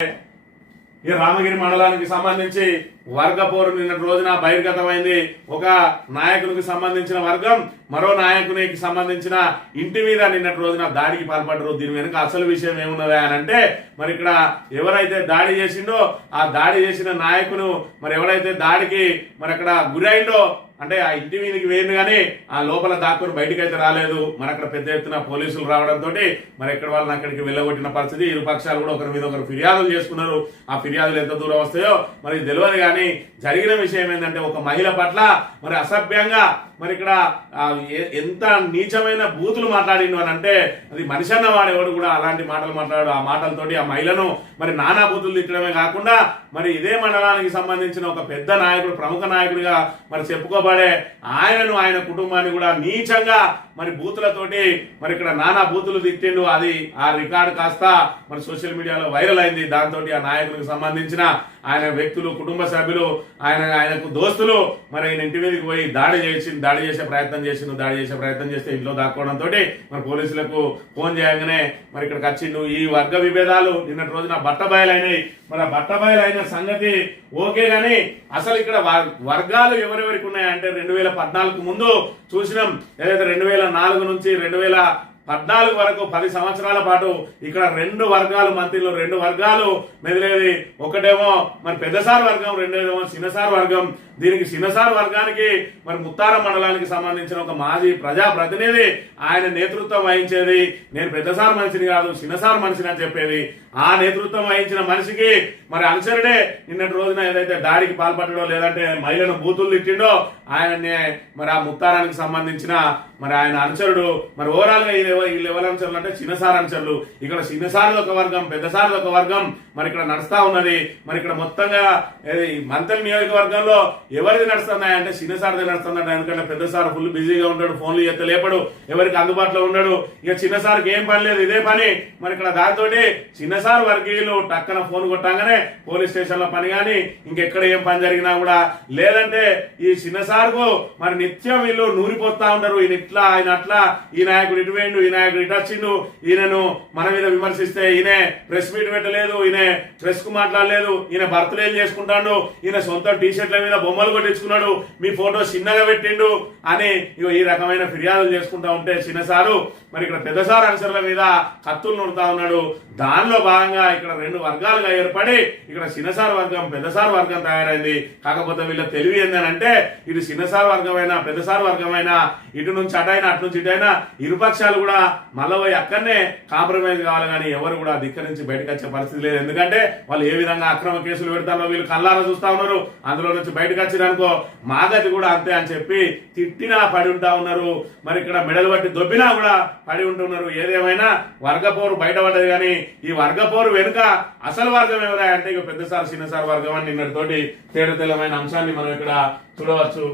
ఈ రామగిరి మండలానికి సంబంధించి వర్గ పోరు నిన్నటి రోజున బహిర్గతమైంది. ఒక నాయకునికి సంబంధించిన వర్గం మరో నాయకునికి సంబంధించిన ఇంటి మీద నిన్నటి రోజున దాడికి పాల్పడ్డారు. దీని వెనుక అసలు విషయం ఏమున్నదా అని అంటే, మరి ఇక్కడ ఎవరైతే దాడి చేసిండో ఆ దాడి చేసిన నాయకును మరి ఎవరైతే దాడికి మరి అక్కడ గురైండో అంటే ఆ ఇంటి మీదకి వేయండి కానీ ఆ లోపల దాక్కుని బయటకు అయితే రాలేదు. మరి అక్కడ పెద్ద ఎత్తున పోలీసులు రావడంతో మరి ఎక్కడ వాళ్ళని అక్కడికి వెళ్ళగొట్టిన పరిస్థితి. ఇరు పక్షాలు కూడా ఒకరి మీద ఒకరు ఫిర్యాదులు చేసుకున్నారు. ఆ ఫిర్యాదులు ఎంత దూరం వస్తాయో మరి తెలియదు కానీ జరిగిన విషయం ఏంటంటే ఒక మహిళ పట్ల మరి అసభ్యంగా మరి ఇక్కడ ఎంత నీచమైన బూతులు మాట్లాడిండు అని అంటే అది మనిషి అన్న వాడేవాడు కూడా అలాంటి మాటలు మాట్లాడు. ఆ మాటలతోటి ఆ మహిళను మరి నానా బూతులు తిట్టడమే కాకుండా మరి ఇదే మండలానికి సంబంధించిన ఒక పెద్ద నాయకుడు, ప్రముఖ నాయకుడిగా మరి చెప్పుకోబడే ఆయనను ఆయన కుటుంబాన్ని కూడా నీచంగా మరి బూతులతోటి మరి ఇక్కడ నానా బూతులు తిట్టిండు. అది ఆ రికార్డు కాస్త మరి సోషల్ మీడియాలో వైరల్ అయింది. దాంతో ఆ నాయకునికి సంబంధించిన ఆయన వ్యక్తులు, కుటుంబ సభ్యులు, ఆయనకు దోస్తులు మరి ఆయన ఇంటి మీదకి పోయి దాడి చేసే ప్రయత్నం చేస్తే ఇంట్లో దాక్కోవడంతో మరి పోలీసులకు ఫోన్ చేయగానే మరి ఇక్కడికి వచ్చిండు. ఈ వర్గ విభేదాలు నిన్నటి రోజున బట్టబయలైనాయి. మరి ఆ బట్టబయలైన సంగతి ఓకే గాని అసలు ఇక్కడ వర్గాలు ఎవరెవరికి ఉన్నాయంటే 2014 ముందు చూసినాం. ఏదైతే 2004 నుంచి 2014 వరకు 10 సంవత్సరాల పాటు ఇక్కడ రెండు వర్గాలు, మంత్రిలో రెండు వర్గాలు మెదిలేది. ఒకటేమో మరి పెద్దసార్ వర్గం, రెండేమో చిన్నసార్ వర్గం. దీనికి చిన్నసార్ వర్గానికి మరి ముత్తారం మండలానికి సంబంధించిన ఒక మాజీ ప్రజాప్రతినిధి ఆయన నేతృత్వం వహించేది. నేను పెద్దసార్ మనిషిని కాదు చిన్నసార్ మనిషిని అని చెప్పేది. ఆ నేతృత్వం వహించిన మనిషికి మరి అనుసరుడే నిన్నటి రోజున ఏదైతే దాడికి పాల్పడడో లేదంటే మహిళను బూతులు తిట్టిండో ఆయననే మరి ఆ ముత్తారానికి సంబంధించిన మరి ఆయన అనుచరుడు. మరి ఓవరాల్ గా వీళ్ళు ఎవరు అనుచరులు అంటే చిన్నసార్ అనుచరులు. ఇక్కడ చిన్నసార్ది ఒక వర్గం, పెద్దసార్ది ఒక వర్గం మరి ఇక్కడ నడుస్తా ఉన్నది. మరి ఇక్కడ మొత్తంగా మంతల్ నియోజకవర్గంలో ఎవరిది నడుస్తున్నాయంటే చిన్నసారిది నడుస్తుందంట. ఎందుకంటే పెద్దసారి ఫుల్ బిజీగా ఉంటాడు, ఫోన్లు చేస్తే లేపడు, ఎవరికి అందుబాటులో ఉండడు. ఇక చిన్నసారికి ఏం పని లేదు, ఇదే పని. మరి ఇక్కడ దాంతో చిన్నసారి వర్గీయులు టక్కన ఫోన్ కొట్టంగానే పోలీస్ స్టేషన్ లో పని కానీ ఇంకెక్కడ ఏం పని జరిగినా కూడా లేదంటే ఈ చిన్నసార్కు మరి నిత్యం వీళ్ళు నూరిపోతా ఉంటారు. ఈయన ఇట్లా, ఆయన అట్లా, ఈ నాయకుడు ఇటు వేయండు, ఈ నాయకుడు ఇటు వచ్చిండు, ఈయనను మన మీద విమర్శిస్తే ఈయన ప్రెస్ మీట్ పెట్టలేదు, ఈయన ప్రెస్ కు మాట్లాడలేదు, ఈయన బర్త్డే చేసుకుంటాడు, ఈయన సొంత టీషర్ట్ల మీద బొమ్మలు కొట్టించుకున్నాడు, మీ ఫోటో చిన్నగా పెట్టిండు అని ఈ రకమైన ఫిర్యాదులు చేసుకుంటా ఉంటే చిన్నసారు మరి ఇక్కడ పెద్దసారు అనుసరుల మీద కత్తులు నూరుతా ఉన్నాడు. దానిలో భాగంగా ఇక్కడ రెండు వర్గాలుగా ఏర్పడి ఇక్కడ చిన్నసార్ వర్గం, పెద్దసార్ వర్గం తయారైంది. కాకపోతే వీళ్ళ తెలివి ఏంటంటే ఇటు చిన్నసార్ వర్గమైనా పెద్దసార్ వర్గమైనా ఇటు నుంచి అటైనా అటు నుంచి ఇటైనా ఇరుపక్షాలు కూడా మళ్ళీ పోయి అక్కడనే కాంప్రమైజ్ కావాలి కానీ ఎవరు కూడా దిక్క నుంచి బయటకు వచ్చే పరిస్థితి లేదు. ఎందుకంటే వాళ్ళు ఏ విధంగా అక్రమ కేసులు పెడతారో వీళ్ళు కళ్ళారా చూస్తా ఉన్నారు. అందులో నుంచి బయటకు వచ్చిరనుకో మాగతి కూడా అంతే అని చెప్పి తిట్టినా పడి ఉంటా ఉన్నారు. మరి ఇక్కడ మెడలు బట్టి దొబ్బినా కూడా పడి ఉంటున్నారు. ఏదేమైనా వర్గపోరు బయటపడ్డది కానీ ఈ వర్గపోరు వెనుక అసలు వర్గం ఎవరా అంటే ఇక పెద్దసార్ చిన్నసార్ వర్గం అని నిన్నటితోటి తేడతెల్లమైన అంశాన్ని మనం ఇక్కడ చూడవచ్చు.